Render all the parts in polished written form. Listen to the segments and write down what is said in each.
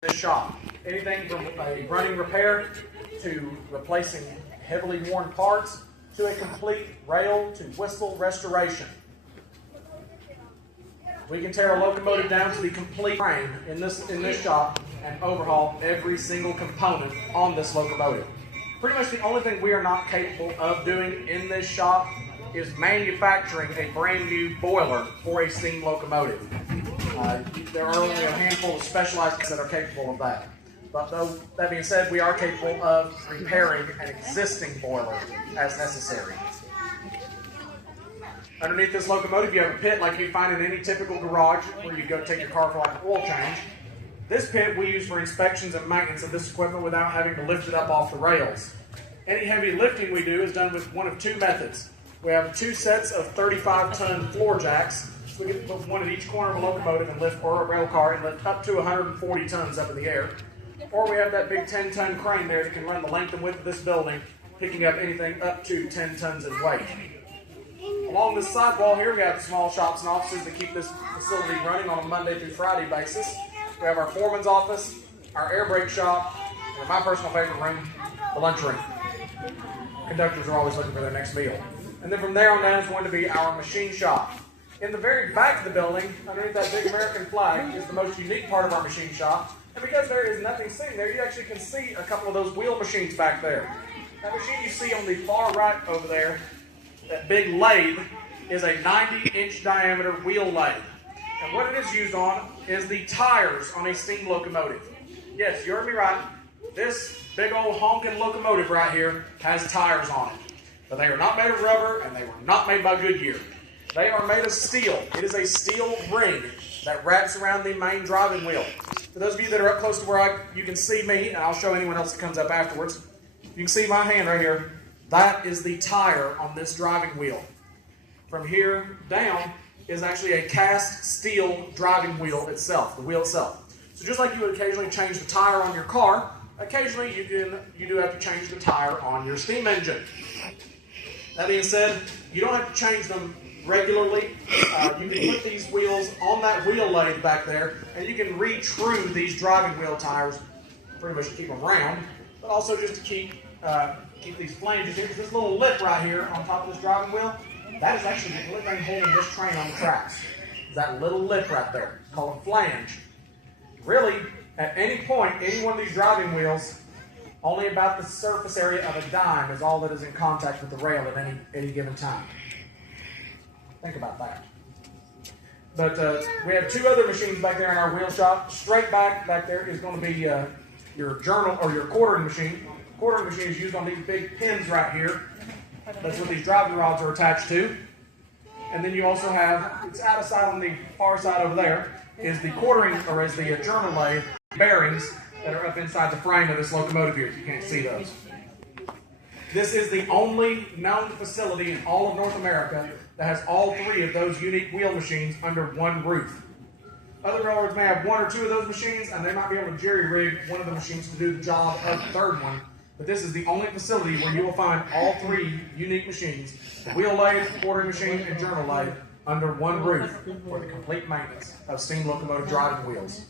this shop. Anything from a running repair to replacing heavily worn parts to a complete rail to whistle restoration. We can tear a locomotive down to the complete frame in this shop and overhaul every single component on this locomotive. Pretty much the only thing we are not capable of doing in this shop is manufacturing a brand new boiler for a steam locomotive. There are only a handful of specialized that are capable of that. But though that being said, we are capable of repairing an existing boiler as necessary. Underneath this locomotive, you have a pit like you'd find in any typical garage where you go take your car for like an oil change. This pit we use for inspections and maintenance of this equipment without having to lift it up off the rails. Any heavy lifting we do is done with one of two methods. We have two sets of 35-ton floor jacks. So we can put one at each corner of a locomotive and lift, or a rail car, and lift up to 140 tons up in the air. Or we have that big 10-ton crane there that can run the length and width of this building, picking up anything up to 10 tons in weight. Along this sidewall here, we have the small shops and offices that keep this facility running on a Monday through Friday basis. We have our foreman's office, our air brake shop, and my personal favorite room, the lunchroom. Conductors are always looking for their next meal. And then from there on down is going to be our machine shop. In the very back of the building, underneath that big American flag, is the most unique part of our machine shop. And because there is nothing sitting there, you actually can see a couple of those wheel machines back there. That machine you see on the far right over there, that big lathe, is a 90-inch diameter wheel lathe. And what it is used on is the tires on a steam locomotive. Yes, you heard me right. This big old honking locomotive right here has tires on it. But they are not made of rubber, and they were not made by Goodyear. They are made of steel. It is a steel ring that wraps around the main driving wheel. For those of you that are up close to where you can see me, and I'll show anyone else that comes up afterwards, you can see my hand right here. That is the tire on this driving wheel. From here down is actually a cast steel driving wheel itself, the wheel itself. So just like you would occasionally change the tire on your car, occasionally you do have to change the tire on your steam engine. That being said, you don't have to change them regularly. You can put these wheels on that wheel lathe back there, and you can re-true these driving wheel tires, pretty much to keep them round, but also just to keep these flanges here. This little lip right here on top of this driving wheel, that is actually the only thing holding this train on the tracks. Is that little lip right there, called a flange. Really, at any point, any one of these driving wheels, only about the surface area of a dime is all that is in contact with the rail at any given time. Think about that. But we have two other machines back there in our wheel shop. Straight back there is going to be your journal or your quartering machine. Quartering machine is used on these big pins right here. That's what these driving rods are attached to. And then you also have, it's out of sight on the far side over there, is the quartering, or is the journal lathe bearings that are up inside the frame of this locomotive here, if you can't see those. This is the only known facility in all of North America that has all three of those unique wheel machines under one roof. Other railroads may have one or two of those machines, and they might be able to jerry-rig one of the machines to do the job of the third one. But this is the only facility where you will find all three unique machines, the wheel lathe, quartering machine, and journal lathe, under one roof for the complete maintenance of steam locomotive driving wheels.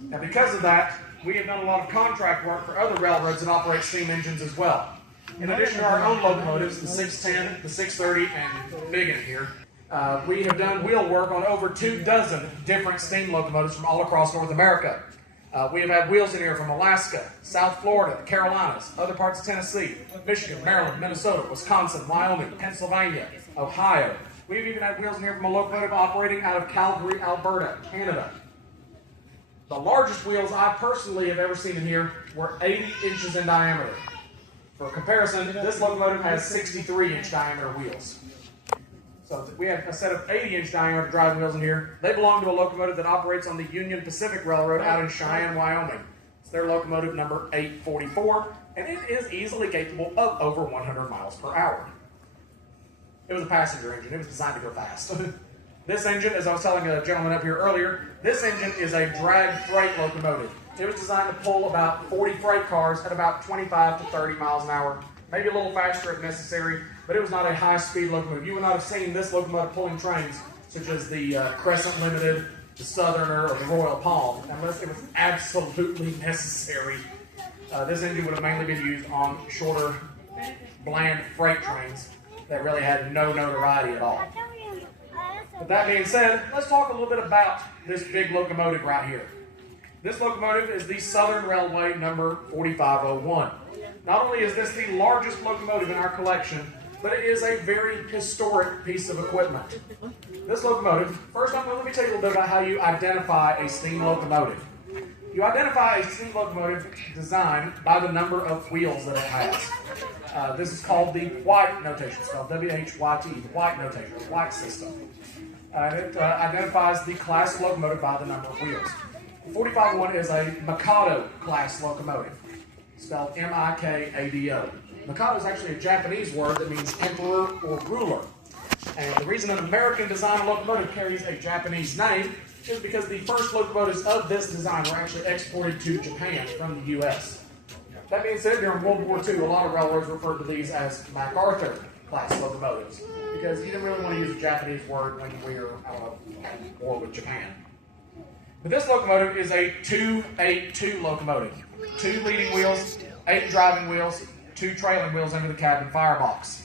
Now because of that, we have done a lot of contract work for other railroads that operate steam engines as well. In addition to our own locomotives, the 610, the 630, and big in here, we have done wheel work on over 24 different steam locomotives from all across North America. We have had wheels in here from Alaska, South Florida, the Carolinas, other parts of Tennessee, Michigan, Maryland, Minnesota, Wisconsin, Wyoming, Pennsylvania, Ohio. We've even had wheels in here from a locomotive operating out of Calgary, Alberta, Canada. The largest wheels I personally have ever seen in here were 80 inches in diameter. For comparison, this locomotive has 63-inch diameter wheels. So we have a set of 80-inch diameter driving wheels in here. They belong to a locomotive that operates on the Union Pacific Railroad out in Cheyenne, Wyoming. It's their locomotive number 844, and it is easily capable of over 100 miles per hour. It was a passenger engine. It was designed to go fast. This engine, as I was telling a gentleman up here earlier, this engine is a drag freight locomotive. It was designed to pull about 40 freight cars at about 25 to 30 miles an hour, maybe a little faster if necessary, but it was not a high-speed locomotive. You would not have seen this locomotive pulling trains such as the Crescent Limited the Southerner or the Royal Palm unless it was absolutely necessary. This engine would have mainly been used on shorter, bland freight trains that really had no notoriety at all. With that being said, let's talk a little bit about this big locomotive right here. This locomotive is the Southern Railway number 4501. Not only is this the largest locomotive in our collection, but it is a very historic piece of equipment. This locomotive, first off, let me tell you a little bit about how you identify a steam locomotive. You identify a steam locomotive design by the number of wheels that it has. This is called the White notation, spelled W-H-Y-T, the White notation, the White system. It identifies the class of locomotive by the number of wheels. The 4501 is a Mikado class locomotive, spelled M-I-K-A-D-O. Mikado is actually a Japanese word that means emperor or ruler. And the reason an American design locomotive carries a Japanese name is because the first locomotives of this design were actually exported to Japan from the U.S. That being said, during World War II, a lot of railroads referred to these as MacArthur class locomotives because you didn't really want to use a Japanese word when we were at war with Japan. But this locomotive is a 282 locomotive. 2 leading wheels, 8 driving wheels, 2 trailing wheels under the cabin firebox.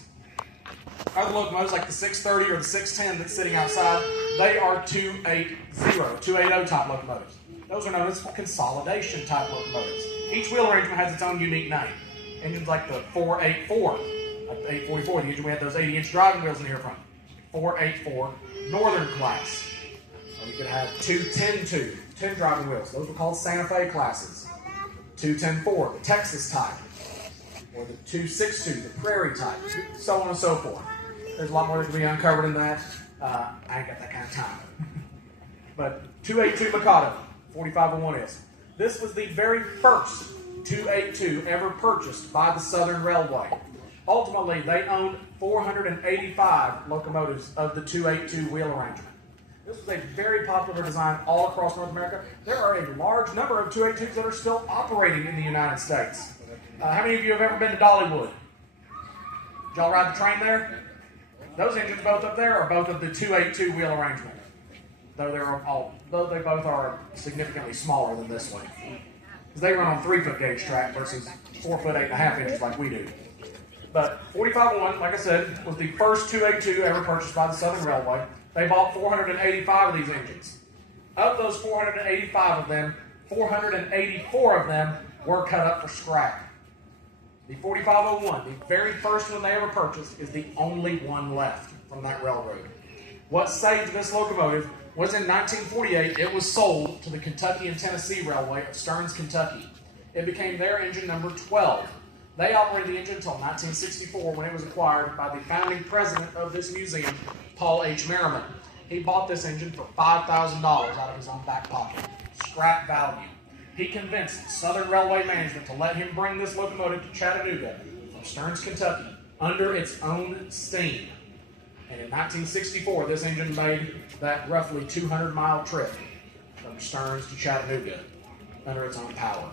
Other locomotives like the 630 or the 610 that's sitting outside, they are 280 type locomotives. Those are known as consolidation type locomotives. Each wheel arrangement has its own unique name. Engines like the 484, like the 844, the engine we had those 80-inch driving wheels in here from. 484 Northern class. Or you could have 210-2, 10 driving wheels. Those were called Santa Fe classes. 210-4, the Texas type. Or the 262, the Prairie type, so on and so forth. There's a lot more that can be uncovered in that. I ain't got that kind of time. But 282 Mikado, 4501 is. This was the very first 282 ever purchased by the Southern Railway. Ultimately, they owned 485 locomotives of the 282 wheel arrangement. This was a very popular design all across North America. There are a large number of 282s that are still operating in the United States. How many of you have ever been to Dollywood? Did y'all ride the train there? Those engines both up there are both of the 282 wheel arrangement. Though they both are significantly smaller than this one. Because they run on 3-foot gauge track versus 4-foot 8.5 inches like we do. But 4501, like I said, was the first 282 ever purchased by the Southern Railway. They bought 485 of these engines. Of those 485 of them, 484 of them were cut up for scrap. The 4501, the very first one they ever purchased, is the only one left from that railroad. What saved this locomotive was in 1948, it was sold to the Kentucky and Tennessee Railway at Stearns, Kentucky. It became their engine number 12. They operated the engine until 1964 when it was acquired by the founding president of this museum, Paul H. Merriman. He bought this engine for $5,000 out of his own back pocket. Scrap value. He convinced Southern Railway management to let him bring this locomotive to Chattanooga from Stearns, Kentucky, under its own steam. And in 1964, this engine made that roughly 200-mile trip from Stearns to Chattanooga under its own power.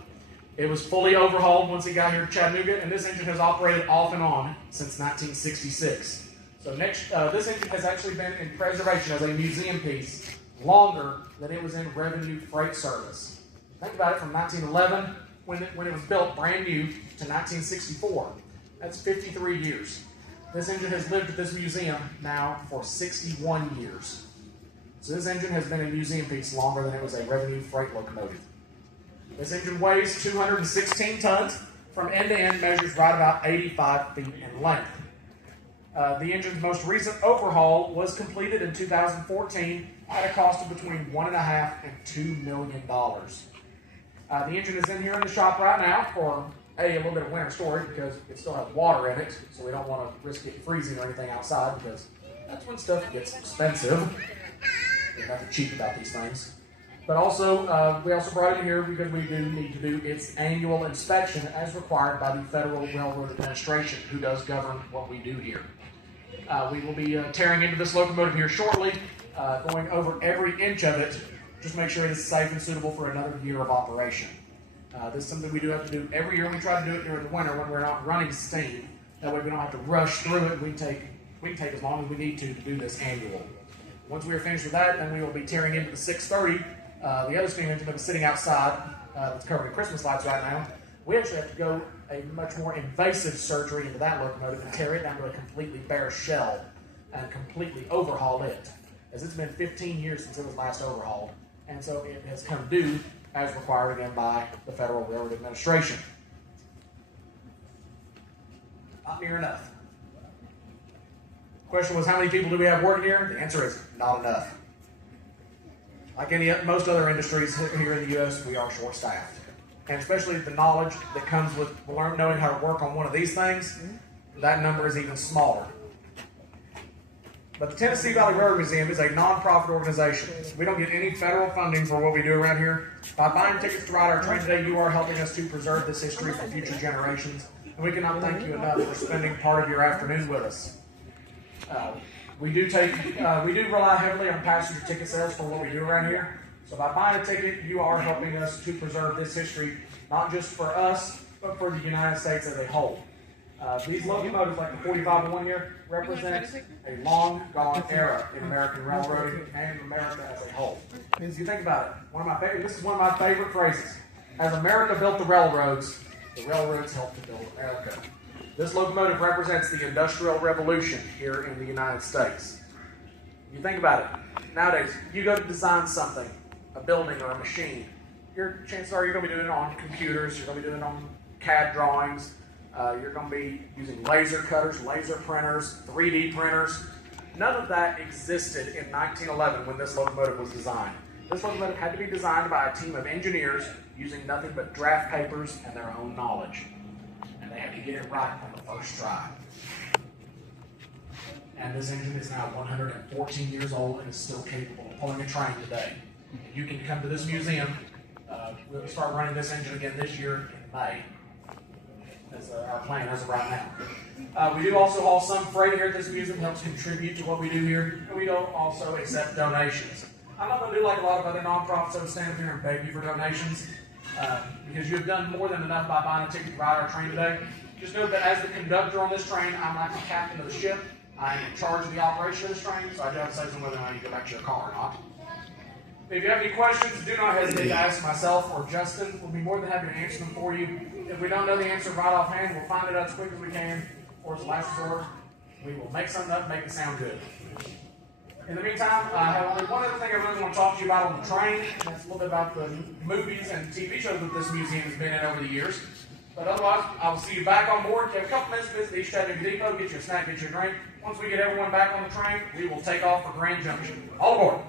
It was fully overhauled once it got here to Chattanooga, and this engine has operated off and on since 1966. So this engine has actually been in preservation as a museum piece longer than it was in revenue freight service. Think about it, from 1911, when it was built brand new, to 1964. That's 53 years. This engine has lived at this museum now for 61 years. So this engine has been a museum piece longer than it was a revenue freight locomotive. This engine weighs 216 tons. From end to end, measures right about 85 feet in length. The engine's most recent overhaul was completed in 2014 at a cost of between $1.5 and $2 million. The engine is in here in the shop right now for a little bit of winter storage because it still has water in it, so we don't want to risk it freezing or anything outside because that's when stuff gets expensive. There's nothing cheap about these things. But also, we also brought it in here because we do need to do its annual inspection as required by the Federal Railroad Administration, who does govern what we do here. We will be tearing into this locomotive here shortly, going over every inch of it, just to make sure it is safe and suitable for another year of operation. This is something we do have to do every year. We try to do it during the winter when we're not running steam. That way we don't have to rush through it. We can take as long as we need to do this annual. Once we are finished with that, then we will be tearing into the 630, the other steam engine that was sitting outside, that's covered in Christmas lights right now. We actually have to go a much more invasive surgery into that locomotive and tear it down to a completely bare shell and completely overhaul it, as it's been 15 years since it was last overhauled, and so it has come due as required again by the Federal Railroad Administration. Not near enough. Question was, how many people do we have working here? The answer is not enough. Like most other industries here in the U.S., we are short-staffed. And especially the knowledge that comes with knowing how to work on one of these things, that number is even smaller. But the Tennessee Valley Railroad Museum is a non-profit organization. We don't get any federal funding for what we do around here. By buying tickets to ride our train today, you are helping us to preserve this history for future generations. And we cannot thank you enough for spending part of your afternoon with us. We do rely heavily on passenger ticket sales for what we do around here. So by buying a ticket, you are helping us to preserve this history, not just for us, but for the United States as a whole. These locomotives, like the 4501 here, represent a long gone era in American railroading and America as a whole. If you think about it, this is one of my favorite phrases. As America built the railroads helped to build America. This locomotive represents the Industrial Revolution here in the United States. You think about it. Nowadays, you go to design something, a building or a machine, chances are you're going to be doing it on computers, you're going to be doing it on CAD drawings, you're going to be using laser cutters, laser printers, 3D printers. None of that existed in 1911 when this locomotive was designed. This locomotive had to be designed by a team of engineers using nothing but draft papers and their own knowledge. And they had to get it right on the first try. And this engine is now 114 years old and is still capable of pulling a train today. You can come to this museum. We'll start running this engine again this year in May. That's our plan as of right now. We do also haul some freight here at this museum, helps contribute to what we do here, and we don't also accept donations. I'm not going to do like a lot of other nonprofits that will stand up here and beg you for donations, because you've done more than enough by buying a ticket to ride our train today. Just know that as the conductor on this train, I'm like the captain of the ship. I am in charge of the operation of this train, so I do have to say something whether or not you go back to your car or not. If you have any questions, do not hesitate to ask myself or Justin. We'll be more than happy to answer them for you. If we don't know the answer right offhand, we'll find it out as quick as we can, or as a last resort, we will make something up and make it sound good. In the meantime, I have only one other thing I really want to talk to you about on the train, and that's a little bit about the movies and TV shows that this museum has been in over the years. But otherwise, I will see you back on board. You have a couple minutes to visit East Chattanooga Depot, get you a snack, get you a drink. Once we get everyone back on the train, we will take off for Grand Junction. All aboard!